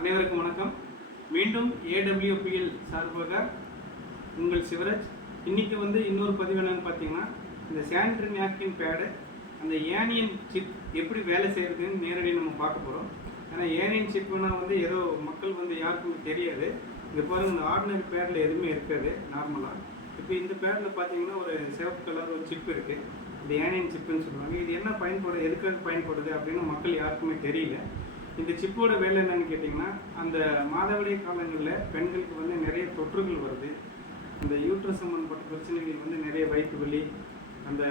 அனைவருக்கும் வணக்கம். மீண்டும் ஏடபிள்யூபிஎல் சார்பாக உங்கள் சிவராஜ். இன்றைக்கி இன்னொரு பதிவு என்னென்னு பார்த்தீங்கன்னா, இந்த சானிடரி நாப்கின் பேடு அந்த ஏனியன் சிப் எப்படி வேலை செய்கிறதுன்னு நேரடியாக நம்ம பார்க்க போகிறோம். ஏன்னா ஏனியன் சிப்னா ஏதோ மக்கள் யாருக்குமே தெரியாது. இங்கே பாருங்கள், இந்த ஆர்டினரி பேடில் எதுவுமே இருக்காது நார்மலாக. இப்போ இந்த பேடில் பார்த்தீங்கன்னா ஒரு சிவப்பு கலர் ஒரு சிப் இருக்குது. இந்த ஏனியன் சிப்புன்னு சொல்லுவாங்க. இது என்ன பயன்படுது, எதுக்காக பயன்படுது அப்படின்னு மக்கள் யாருக்குமே தெரியல. இந்த சிப்போட வேலை என்னன்னு கேட்டிங்கன்னா, அந்த மாதவிடாய் காலங்களில் பெண்களுக்கு நிறைய தொற்றுகள் வருது. அந்த யூட்ரஸ் சம்மந்தப்பட்ட பிரச்சனைகள் நிறைய வயிற்று வலி, அந்த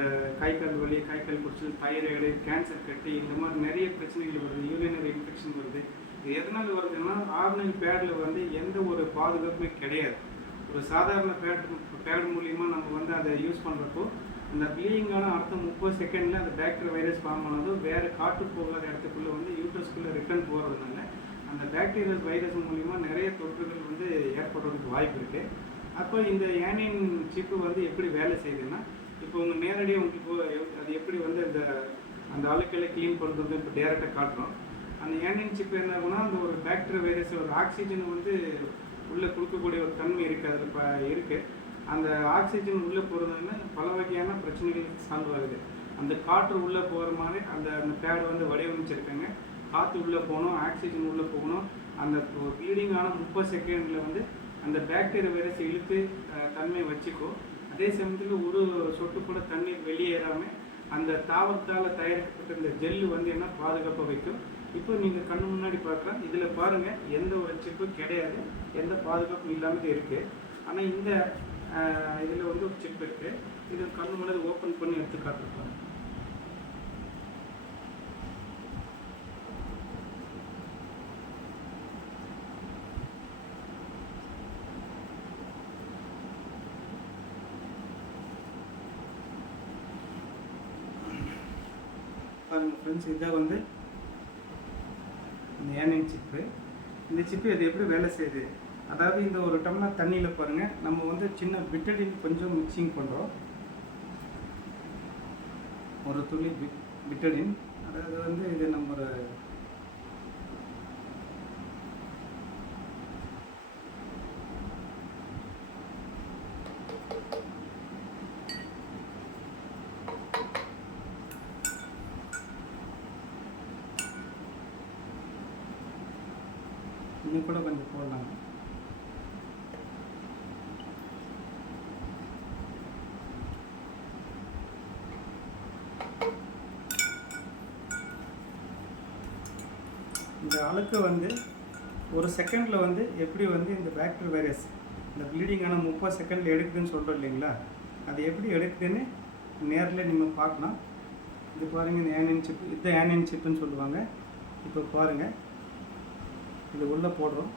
கை கால் வலி, கை கால் குடிச்சல், தைராய்டு, கேன்சர் கட்டி, இந்த மாதிரி நிறைய பிரச்சனைகள் வருது. யூரினரி இன்ஃபெக்ஷன் வருது. இது எதனால் வருதுன்னா, ஆர்டினரி பேடில் எந்த ஒரு பாதுகாப்புமே கிடையாது. ஒரு சாதாரண பேட் மூலியமாக நம்ம அதை யூஸ் பண்ணுறப்போ அந்த ப்ளீடிங்கான அடுத்த 30 செகண்டில் அந்த பாக்டீரியா வைரஸ் ஃபார்ம் ஆனதும் வேறு காற்று போகாத இடத்துக்குள்ளே யூட்ரஸ்குள்ளே ரிட்டர்ன் போகிறதுனால அந்த பாக்டீரியா வைரஸ் மூலிமா நிறைய தொற்றுகள் ஏற்படுறதுக்கு வாய்ப்பு இருக்குது. அப்போ இந்த ஏனியன் சிப்பு எப்படி வேலை செய்யுதுன்னா, இப்போ உங்கள் நேரடியாக உங்களுக்கு அது எப்படி அந்த அழுக்களை க்ளீன் பண்ணுறது இப்போ டேரெக்டாக காட்டுறோம். அந்த ஏனியன் சிப்பு என்ன ஆகுனா, அந்த ஒரு பாக்டீரியா வைரஸ் ஒரு ஆக்சிஜன் உள்ளே கொடுக்கக்கூடிய ஒரு தன்மை இருக்குது. அதில் இப்போ இருக்குது. அந்த ஆக்சிஜன் உள்ளே போகிறதுனால பல வகையான பிரச்சனைகள் சால்வ் ஆகுது. அந்த காற்று உள்ளே போகிற மாதிரி அந்த பேடு வடிவமைச்சிருக்காங்க. காற்று உள்ளே போகணும், ஆக்சிஜன் உள்ளே போகணும். அந்த ப்ளீடிங்கான 30 செகண்டில் அந்த பாக்டீரியா வைரஸ் இழுத்து தன்மை வச்சுக்கும். அதே சமயத்தில் ஒரு சொட்டு கூட தண்ணீர் வெளியேறாமல் அந்த தாவரத்தால் தயாரிக்கப்பட்ட இந்த ஜெல்லு என்ன பாதுகாப்பாக வைக்கும். இப்போ நீங்கள் கண்ணு முன்னாடி பார்க்கலாம். இதில் பாருங்கள், எந்த ஒரு சிப்பு கிடையாது, எந்த பாதுகாப்பும் இல்லாமல் இருக்குது. ஆனால் இந்த இதில் ஒரு சிப் இருக்குது. இது கண்ணு முன்னாடி ஓப்பன் பண்ணி எடுத்து காட்டுறோம். பாருங்கள் ஃப்ரெண்ட்ஸ், இதை இந்த ஏனியன் சிப்பு. இந்த சிப்பு இது எப்படி வேலை செய்யுது, அதாவது இந்த ஒரு டம்ளர் தண்ணியில் பாருங்கள், நம்ம சின்ன பிட்டடின் கொஞ்சம் மிக்சிங் பண்ணுறோம். ஒரு துளி பிட்டடின், அதாவது இது நம்ம ஒரு இன்னும் கூட கொஞ்சம் போடலாங்க. இந்த அழுக்கு ஒரு செகண்டில் எப்படி இந்த பாக்டீரியா வைரஸ் இந்த ப்ளீடிங்கான 30 செகண்டில் எடுக்குதுன்னு சொல்கிறோம் இல்லைங்களா, அது எப்படி எடுக்குதுன்னு நேரில் நீங்கள் பார்க்கலாம். இது பாருங்கள், இந்த ஏனியன் சிப்பு, இது ஏனியன் சிப்புன்னு சொல்லுவாங்க. இப்போ பாருங்கள், இது உள்ளே போடுறோம்.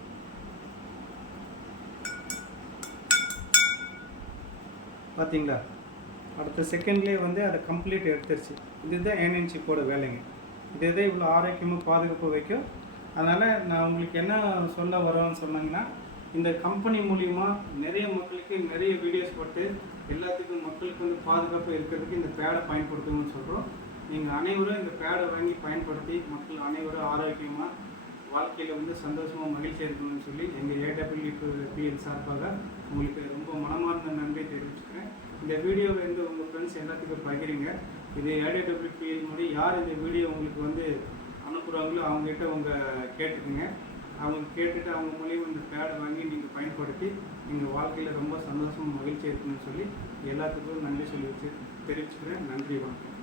பார்த்தீங்களா, அடுத்த செகண்ட்லேயே அதை கம்ப்ளீட் எடுத்துருச்சு. இதுதான் ஏனியன் சிப்போட வேலைங்க. இதே இவ்வளோ ஆரோக்கியமாக பாதுகாப்பு வைக்கும். அதனால் நான் உங்களுக்கு என்ன சொல்ல வரோன்னு சொன்னாங்கன்னா, இந்த கம்பெனி மூலிமா நிறைய மக்களுக்கு நிறைய வீடியோஸ் போட்டு எல்லாத்துக்கும் மக்களுக்கு பாதுகாப்பு இருக்கிறதுக்கு இந்த பேடை பயன்படுத்தணும்னு சொல்கிறோம். நீங்கள் அனைவரும் இந்த பேடை வாங்கி பயன்படுத்தி மக்கள் அனைவரும் ஆரோக்கியமாக வாழ்க்கையில் சந்தோஷமாக மகிழ்ச்சியாக இருக்கணும்னு சொல்லி எங்கள் ஏடபிள்யூபிஎல் சார்பாக உங்களுக்கு ரொம்ப மனமார்ந்த நன்றி தெரிவிச்சுக்கிறேன். இந்த வீடியோவை உங்கள் ஃப்ரெண்ட்ஸ் எல்லாத்துக்கும் பகிருங்க. இது ஏடபிள்யூபிஎல் மூடி யார் இந்த வீடியோ உங்களுக்கு அனுப்புகிறாங்களோ அவங்ககிட்ட கேட்டுக்குங்க. அவங்க கேட்டுட்டு அவங்க மூலியம் இந்த பேடை வாங்கி நீங்கள் பயன்படுத்தி நீங்கள் வாழ்க்கையில் ரொம்ப சந்தோஷமாக மகிழ்ச்சியாக இருக்கணும்னு சொல்லி எல்லாத்துக்கும் நன்றி தெரிவிச்சுக்கிறேன். நன்றி, வணக்கம்.